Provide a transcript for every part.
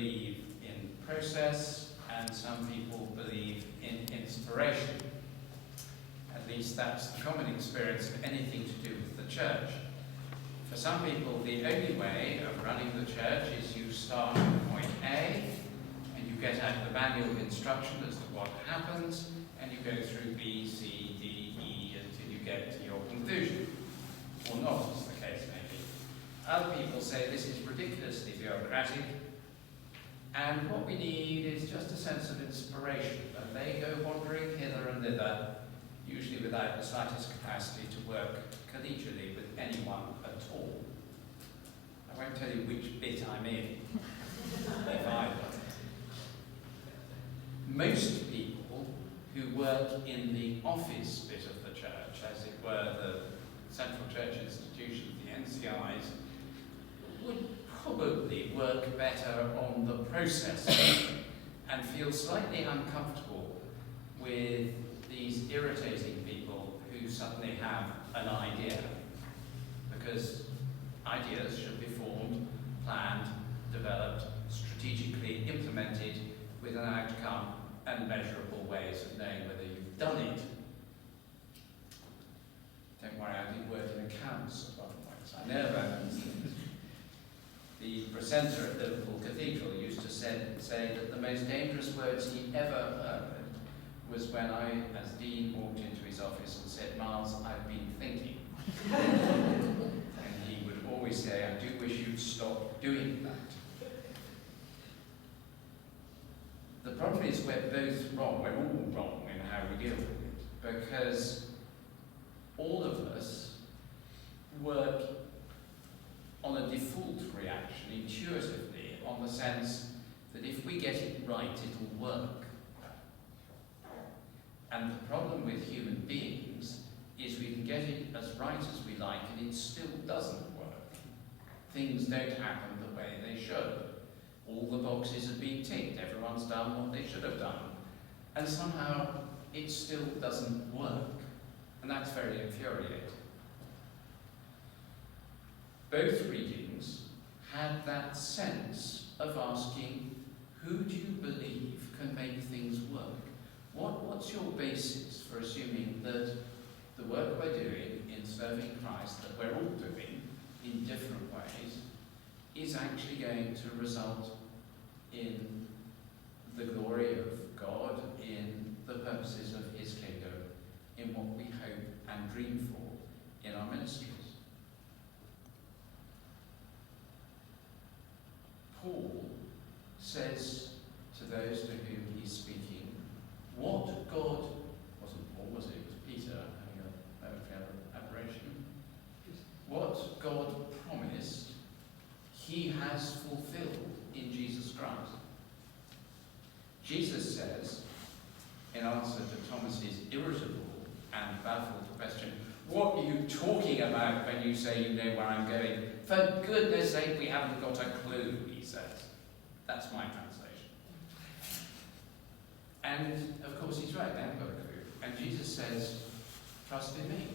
believe in process, and some people believe in inspiration. At least that's the common experience of anything to do with the church. For some people, the only way of running the church is you start at point A, and you get out the manual of instruction as to what happens, and you go through B, C, D, E, until you get to your conclusion. Or not, as the case may be. Other people say this is ridiculously bureaucratic, and what we need is just a sense of inspiration, and they go wandering hither and thither, usually without the slightest capacity to work collegially with anyone at all. I won't tell you which bit I'm in, if either. Most people who work in the office bit of the church, as it were, the central church institutions, the NCIs, would probably work better on the process and feel slightly uncomfortable with these irritating people who suddenly have an idea, because ideas should be formed, planned, developed, strategically implemented with an outcome and measurable ways of knowing whether you've done it. Don't worry, I did work in accounts at one point, so I know about these things. The precentor at Liverpool Cathedral used to say that the most dangerous words he ever heard was when I, as Dean, walked into his office and said, "Miles, I've been thinking." And he would always say, "I do wish you'd stop doing that." The problem is we're both wrong, we're all wrong in how we deal with it, because all of us work on a default reaction, intuitively, on the sense that if we get it right, it'll work. And the problem with human beings is we can get it as right as we like and it still doesn't work. Things don't happen the way they should. All the boxes have been ticked, everyone's done what they should have done, and somehow it still doesn't work. And that's very infuriating. Both readings had that sense of asking, who do you believe can make things work? What's your basis for assuming that the work we're doing in serving Christ, that we're all doing in different ways, is actually going to result in the glory of God, in the purposes of His kingdom, in what we hope and dream for in our ministries? Paul says to those to whom he's speaking, what God, wasn't Paul, was it? It was Peter having a momentary aberration. What God promised, He has fulfilled in Jesus Christ. Jesus says, in answer to Thomas's irritable and baffled question, what are you talking about when you say you know where I'm going? For goodness sake, we haven't got a clue, he says. That's my translation. And of course he's right, they haven't got a clue. And Jesus says, trust in me.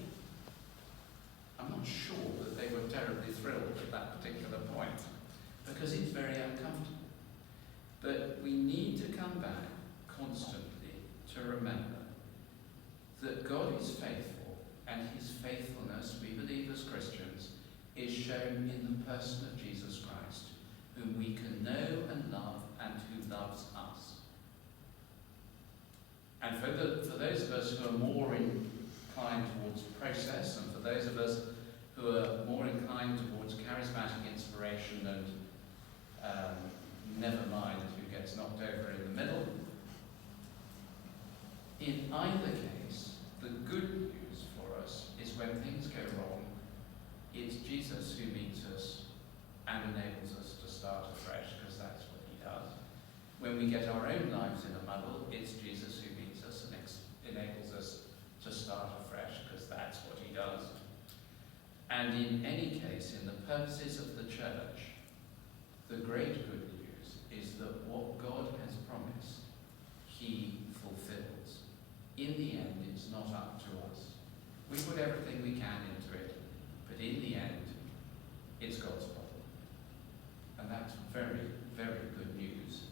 I'm not sure that they were terribly thrilled at that particular point, because it's very uncomfortable. But we need to come back constantly to remember that God is faithful, and His faithfulness, we believe as Christians, is shown in the person of Jesus Christ, whom we can know and love, and who loves us. And for those of us who are more inclined towards process, and for those of us who are more inclined towards charismatic inspiration and never mind who gets knocked over in the middle, in either case, the good news for us is when things go wrong, it's Jesus who meets us and enables us to start afresh, because that's what He does. When we get our own lives in a muddle, it's Jesus who meets us and enables us to start afresh, because that's what He does. And in any case, in the purposes of the church, the great good news is that what God has promised, He fulfills. In the end, it's not up to us. We put everything we can into it, but in the end, it's God's problem. And that that's very, very good news.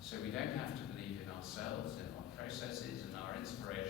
So we don't have to believe in ourselves, in our processes, and our inspiration.